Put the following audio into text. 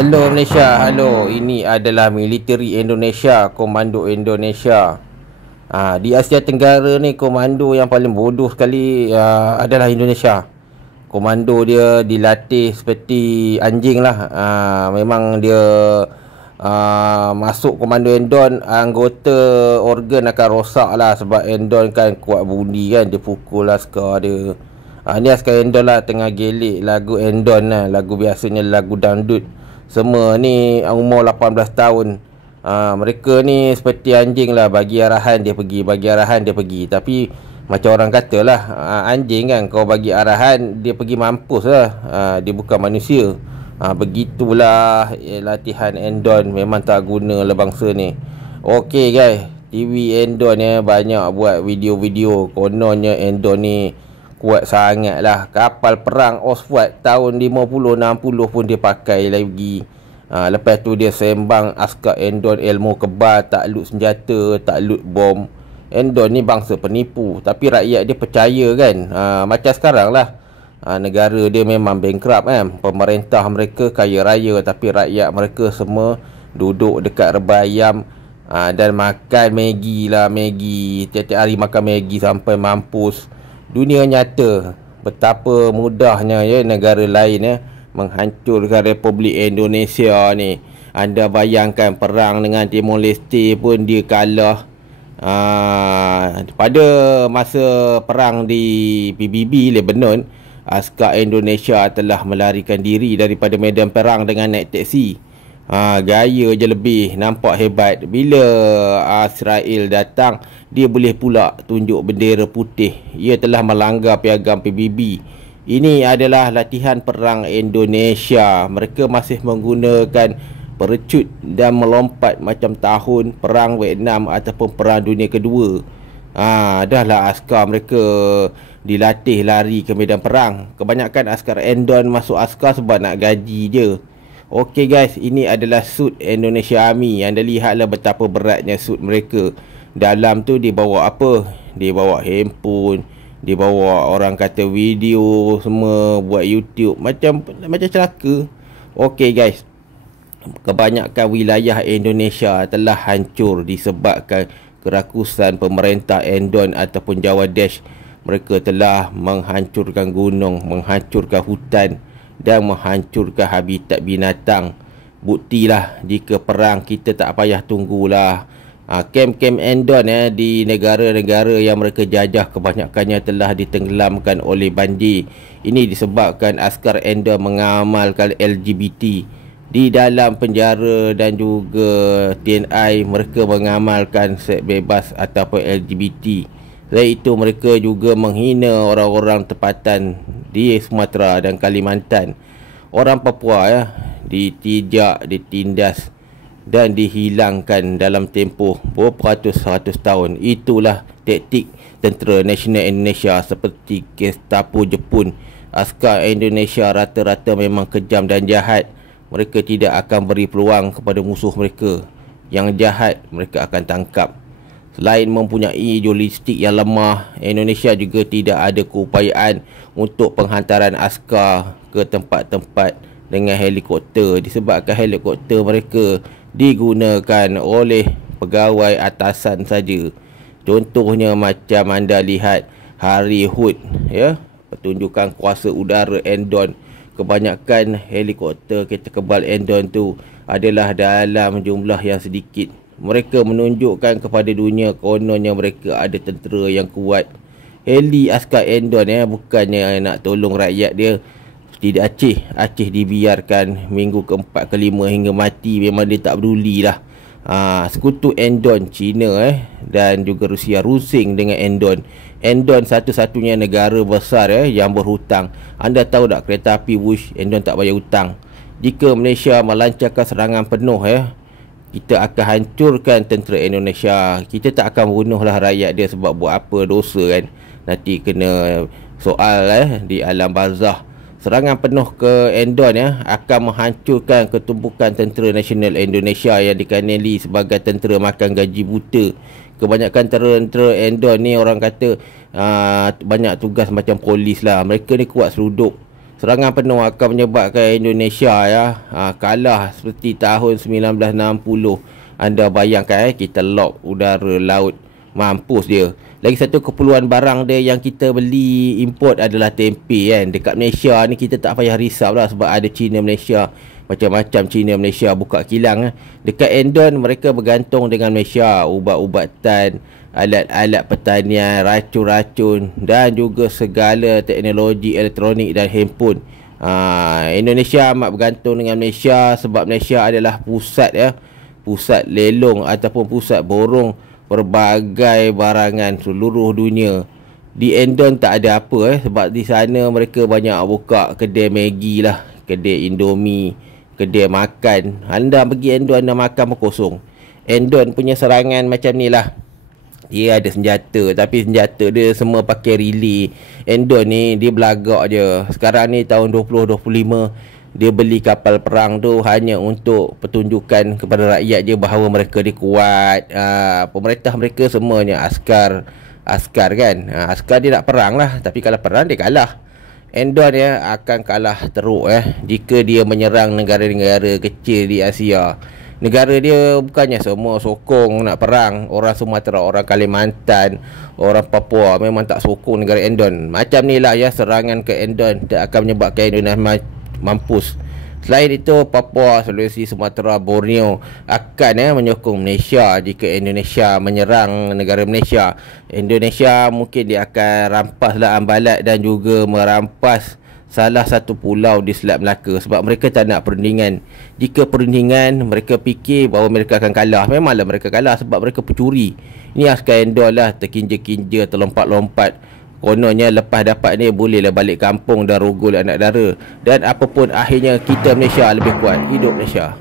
Hello Malaysia, hello. Ini adalah militeri Indonesia, komando Indonesia. Di Asia Tenggara ni komando yang paling bodoh sekali adalah Indonesia. Komando dia dilatih seperti anjing lah. Memang dia masuk komando Endon, anggota organ akan rosak lah. Sebab Endon kan kuat bunyi kan, dia pukul askar dia. Ni askar Endon lah tengah gelik lagu Endon lah. Lagu biasanya lagu dangdut. Semua ni umur 18 tahun. Mereka ni seperti anjing lah. Bagi arahan dia pergi, bagi arahan dia pergi. Tapi macam orang kata lah, anjing kan, kau bagi arahan dia pergi mampus lah. Dia bukan manusia. Begitulah latihan Endon. Memang tak guna lah bangsa ni. Okey guys, TV Endon banyak buat video-video. Kononnya Endon ni kuat sangat lah. Kapal perang Oswald tahun 50-60 pun dia pakai lagi. Lepas tu dia sembang askar Endon ilmu kebal, tak loot senjata, tak loot bom. Endon ni bangsa penipu, tapi rakyat dia percaya kan. Macam sekarang lah, negara dia memang bankrupt kan. Pemerintah mereka kaya raya, tapi rakyat mereka semua duduk dekat rebayam dan makan Maggi lah, Maggi. Tiap-tiap hari makan Maggi sampai mampus. Dunia nyata betapa mudahnya negara lain menghancurkan Republik Indonesia ni. Anda bayangkan perang dengan Timor Leste pun dia kalah. Pada masa perang di PBB Lebanon, askar Indonesia telah melarikan diri daripada medan perang dengan naik teksi. Gaya je lebih nampak hebat. Bila Israel datang, dia boleh pula tunjuk bendera putih. Ia telah melanggar piagam PBB. Ini adalah latihan perang Indonesia. Mereka masih menggunakan perecut dan melompat macam tahun perang Vietnam ataupun perang dunia kedua. Dahlah askar mereka dilatih lari ke medan perang. Kebanyakan askar Endon masuk askar sebab nak gaji je. Okey guys, ini adalah suit Indonesia Army. Anda lihatlah betapa beratnya suit mereka. Dalam tu dia bawa apa? Dia bawa handphone, dia bawa orang kata video semua, buat YouTube macam celaka. Okey guys, kebanyakan wilayah Indonesia telah hancur disebabkan kerakusan pemerintah Endon ataupun Java Dash. Mereka telah menghancurkan gunung, menghancurkan hutan dan menghancurkan habitat binatang. Buktilah jika perang kita tak payah tunggulah. Kem-kem Endon di negara-negara yang mereka jajah kebanyakannya telah ditenggelamkan oleh banjir. Ini disebabkan askar Endon mengamalkan LGBT. Di dalam penjara dan juga TNI, mereka mengamalkan seks bebas ataupun LGBT. Selain itu, mereka juga menghina orang-orang tempatan di Sumatera dan Kalimantan. Orang Papua ditijak, ditindas dan dihilangkan dalam tempoh beratus-ratus tahun. Itulah taktik Tentera Nasional Indonesia seperti Gestapo Jepun. Askar Indonesia rata-rata memang kejam dan jahat. Mereka tidak akan beri peluang kepada musuh mereka. Yang jahat mereka akan tangkap. Selain mempunyai logistik yang lemah, Indonesia juga tidak ada keupayaan untuk penghantaran askar ke tempat-tempat dengan helikopter, disebabkan helikopter mereka digunakan oleh pegawai atasan saja. Contohnya macam anda lihat Hari Hud pertunjukan kuasa udara Endon. Kebanyakan helikopter kereta kebal Endon tu adalah dalam jumlah yang sedikit. Mereka menunjukkan kepada dunia kononnya mereka ada tentera yang kuat. Heli askar Endon bukannya nak tolong rakyat dia. Tidak Aceh dibiarkan minggu ke-4 ke-5 hingga mati. Memang dia tak peduli lah. Sekutu Endon, China dan juga Rusia rusing dengan Endon. Endon satu-satunya negara besar yang berhutang. Anda tahu tak kereta api Wush Endon tak bayar hutang. Jika Malaysia melancarkan serangan penuh kita akan hancurkan tentera Indonesia. Kita tak akan bunuhlah rakyat dia sebab buat apa dosa kan. Nanti kena soal di alam barzah. Serangan penuh ke Endon akan menghancurkan ketumpukan Tentera Nasional Indonesia yang dikenali sebagai tentera makan gaji buta. Kebanyakan tentera Endon ni orang kata banyak tugas macam polis lah. Mereka ni kuat seruduk. Serangan penuh akan menyebabkan Indonesia kalah seperti tahun 1960. Anda bayangkan kita lock udara laut, mampus dia. Lagi satu keperluan barang dia yang kita beli import adalah tempe kan. Dekat Malaysia ni kita tak payah risau lah sebab ada Cina Malaysia. Macam-macam Cina Malaysia buka kilang. Dekat Endon mereka bergantung dengan Malaysia. Ubat-ubatan, alat-alat pertanian, racun-racun dan juga segala teknologi elektronik dan handphone. Indonesia amat bergantung dengan Malaysia sebab Malaysia adalah pusat pusat lelong ataupun pusat borong pelbagai barangan seluruh dunia. Di Endon tak ada apa sebab di sana mereka banyak buka kedai Maggi lah, kedai Indomie, kedai makan. Anda pergi Endon anda makan pun kosong. Endon punya serangan macam ni lah. Dia ada senjata tapi senjata dia semua pakai relay. Endon ni dia belagak je. Sekarang ni tahun 2025 dia beli kapal perang tu hanya untuk pertunjukan kepada rakyat je bahawa mereka dia kuat. Pemerintah mereka semuanya askar kan. Askar dia nak perang lah, tapi kalau perang dia kalah. Endon akan kalah teruk jika dia menyerang negara-negara kecil di Asia. Negara dia bukannya semua sokong nak perang. Orang Sumatera, orang Kalimantan, orang Papua memang tak sokong negara Endon. Macam ni lah serangan ke Endon akan menyebabkan Indonesia mampus. Selain itu, Papua, Sulawesi, Sumatera, Borneo akan menyokong Malaysia jika Indonesia menyerang negara Malaysia. Indonesia mungkin dia akan rampaslah Ambalat dan juga merampas salah satu pulau di Selat Melaka sebab mereka tak nak perundingan. Jika perundingan, mereka fikir bahawa mereka akan kalah. Memanglah mereka kalah sebab mereka pencuri. Ini askar Endon lah, terkinja-kinja, terlompat-lompat. Kononnya lepas dapat ni bolehlah balik kampung dan rogol anak dara. Dan apapun akhirnya kita Malaysia lebih kuat. Hidup Malaysia.